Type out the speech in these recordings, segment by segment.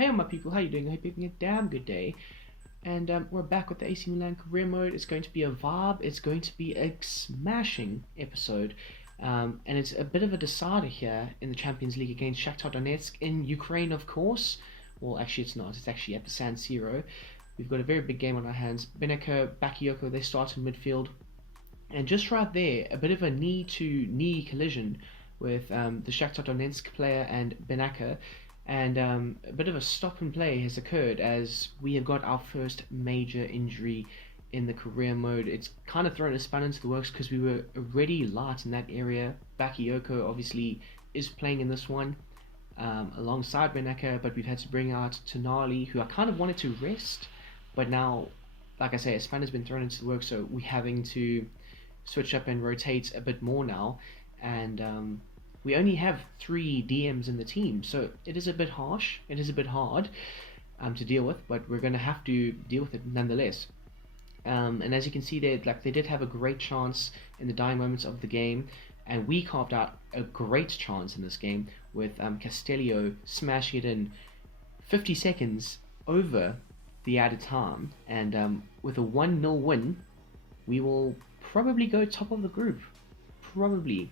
Hey all my people, how you doing? I hope you're having a damn good day. And we're back with the AC Milan career mode. It's going to be a vibe. It's going to be a smashing episode. And it's a bit of a decider here in the Champions League against Shakhtar Donetsk in Ukraine, of course. Well, actually it's not. It's actually at the San Siro. We've got a very big game on our hands. Beneka, Bakayoko, they start in midfield. And just right there, a bit of a knee-to-knee collision with the Shakhtar Donetsk player and Benaka, and a bit of a stop and play has occurred as we have got our first major injury in the career mode. It's kind of thrown a span into the works because we were already light in that area. Bakayoko obviously is playing in this one alongside Benaka, but we've had to bring out Tonali, who I kind of wanted to rest, but now, like I say, a span has been thrown into the works, so we're having to switch up and rotate a bit more now, and we only have 3 DMs in the team, so it is a bit harsh, it is a bit hard to deal with, but we're going to have to deal with it nonetheless. And as you can see there, like, they did have a great chance in the dying moments of the game, and we carved out a great chance in this game with Castellio smashing it in 50 seconds over the added time, and with a 1-0 win, we will probably go top of the group, probably,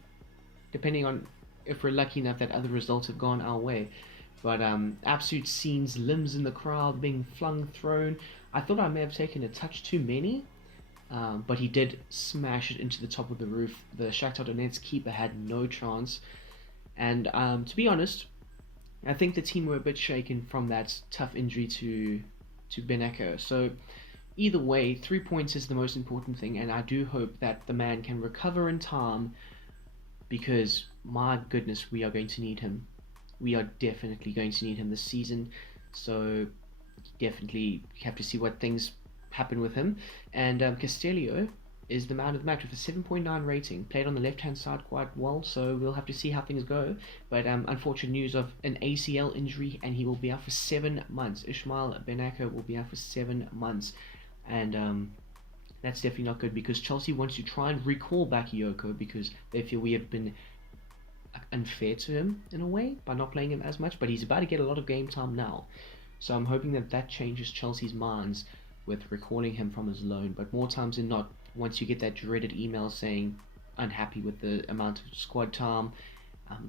depending on if we're lucky enough that other results have gone our way. But absolute scenes, limbs in the crowd being flung, thrown. I thought I may have taken a touch too many, but he did smash it into the top of the roof. The Shakhtar Donetsk keeper had no chance, and to be honest, I think the team were a bit shaken from that tough injury to Beneko. So either way, 3 points is the most important thing, and I do hope that the man can recover in time, because my goodness, we are going to need him. We are definitely going to need him this season, so definitely have to see what things happen with him. And Castellio is the man of the match with a 7.9 rating, played on the left hand side quite well, so we'll have to see how things go. But unfortunate news of an ACL injury, and he will be out for 7 months. Ismail Benaka will be out for 7 months, and that's definitely not good, because Chelsea wants to try and recall Bakayoko because they feel we have been unfair to him in a way by not playing him as much, but he's about to get a lot of game time now, so I'm hoping that that changes Chelsea's minds with recalling him from his loan. But more times than not, once you get that dreaded email saying unhappy with the amount of squad time,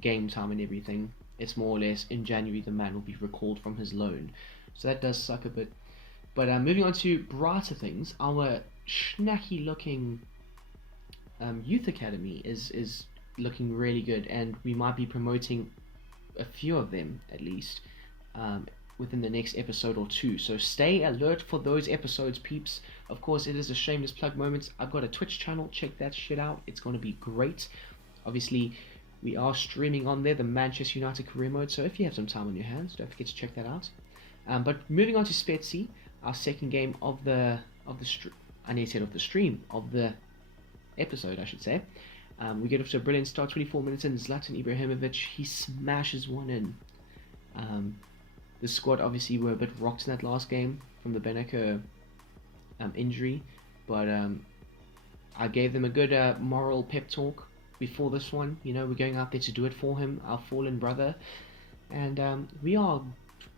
game time and everything, it's more or less in January the man will be recalled from his loan, so that does suck a bit. But moving on to brighter things, our schnacky looking youth academy is looking really good, and we might be promoting a few of them at least within the next episode or two, so stay alert for those episodes, peeps. Of course, it is a shameless plug moment. I've got a Twitch channel, check that shit out, it's going to be great. Obviously we are streaming on there the Manchester United career mode, so if you have some time on your hands, don't forget to check that out. But moving on to Spetsy, our second game of the stream of the episode, I should say. We get off to a brilliant start. 24 minutes in, Zlatan Ibrahimovic, he smashes one in. The squad obviously were a bit rocked in that last game from the Beneka injury, but I gave them a good moral pep talk before this one. You know, we're going out there to do it for him, our fallen brother, and we are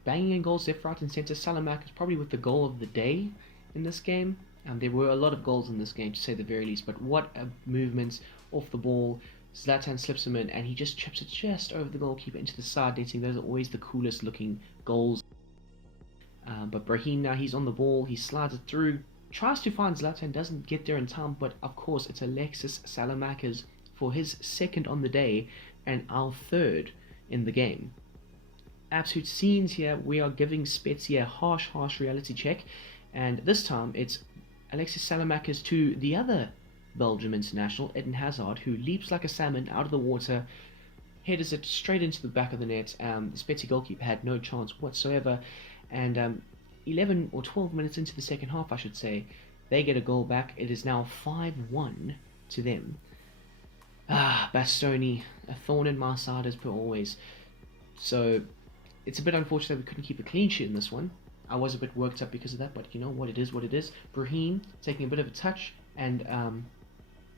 banging in goals left, right and centre. Salamak is probably with the goal of the day in this game. There were a lot of goals in this game, to say the very least, but what a movement off the ball. Zlatan slips him in, and he just chips it just over the goalkeeper into the side netting. Those are always the coolest looking goals. But Brahim, now he's on the ball, he slides it through, tries to find Zlatan, doesn't get there in time, but of course it's Alexis Salamakers for his second on the day, and our third in the game. Absolute scenes here. We are giving Spezia a harsh reality check, and this time it's Alexis Salamakers to the other Belgium international, Eden Hazard, who leaps like a salmon out of the water, headers it straight into the back of the net. The Spezia goalkeeper had no chance whatsoever, and 11 or 12 minutes into the second half, I should say, they get a goal back. It is now 5-1 to them. Bastoni, a thorn in my side as per always. So it's a bit unfortunate that we couldn't keep a clean sheet in this one. I was a bit worked up because of that, but you know what, it is what it is. Brahim taking a bit of a touch, and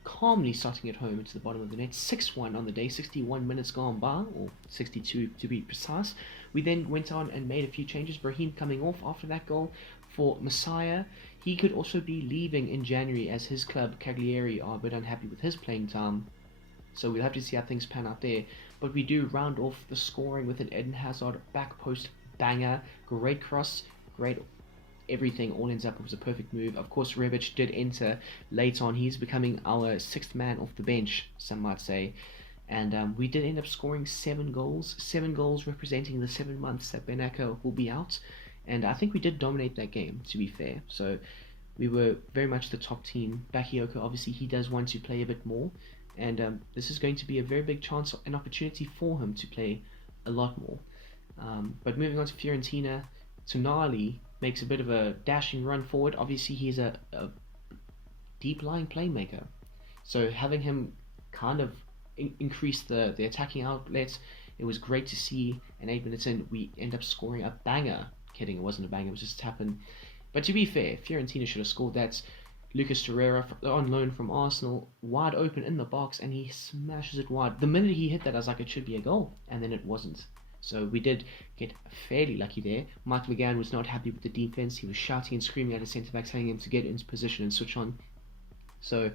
calmly slotting it home into the bottom of the net. 6-1 on the day, 61 minutes gone by, or 62 to be precise. We then went on and made a few changes. Brahim coming off after that goal for Messiah. He could also be leaving in January, as his club, Cagliari, are a bit unhappy with his playing time. So we'll have to see how things pan out there. But we do round off the scoring with an Eden Hazard back post banger. Great cross, great everything, all ends up. It was a perfect move. Of course, Rebic did enter late on. He's becoming our sixth man off the bench, some might say. And we did end up scoring 7 goals. 7 goals representing the 7 months that Benaka will be out. And I think we did dominate that game, to be fair. So we were very much the top team. Bakayoko, obviously, he does want to play a bit more. And this is going to be a very big chance, an opportunity for him to play a lot more. But moving on to Fiorentina, Tonali makes a bit of a dashing run forward. Obviously, he's a deep-lying playmaker. So having him kind of increase the attacking outlets, it was great to see. And 8 minutes in, we end up scoring a banger. Kidding, it wasn't a banger, it was just a tap-in. But to be fair, Fiorentina should have scored that. Lucas Torreira on loan from Arsenal, wide open in the box, and he smashes it wide. The minute he hit that, I was like, it should be a goal, and then it wasn't. So we did get fairly lucky there. Mike McGann was not happy with the defense. He was shouting and screaming at his centre-back, telling him to get into position and switch on. So,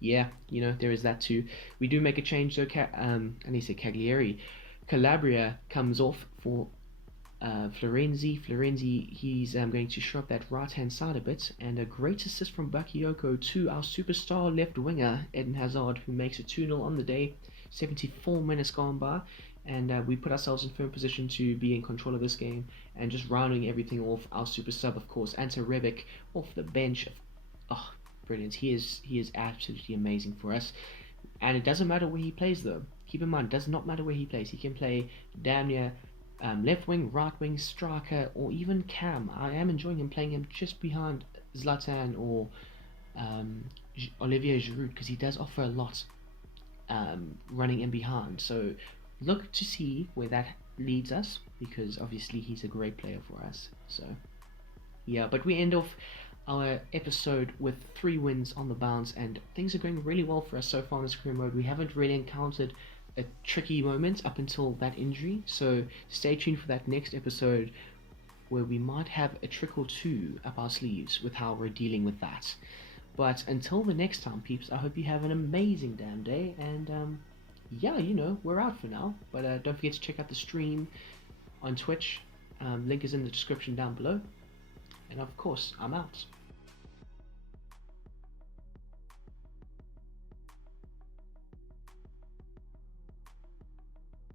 yeah, there is that too. We do make a change, though. Cagliari. Calabria comes off for Florenzi. He's going to shore up that right-hand side a bit, and a great assist from Bakayoko to our superstar left winger, Eden Hazard, who makes it 2-0 on the day. 74 minutes gone by, and we put ourselves in firm position to be in control of this game. And just rounding everything off, our super sub, of course, Ante Rebic off the bench. Oh, brilliant. He is absolutely amazing for us. And it doesn't matter where he plays, though. Keep in mind, it does not matter where he plays. He can play damn near left wing, right wing, striker, or even cam. I am enjoying him, playing him just behind Zlatan or Olivier Giroud, because he does offer a lot running in behind. So look to see where that leads us, because obviously he's a great player for us. So yeah, but we end off our episode with 3 wins on the bounce, and things are going really well for us so far in this career mode. We haven't really encountered a tricky moment up until that injury, so stay tuned for that next episode, where we might have a trick or two up our sleeves with how we're dealing with that. But until the next time, peeps, I hope you have an amazing damn day, and yeah, we're out for now. But don't forget to check out the stream on Twitch. Link is in the description down below. And of course, I'm out.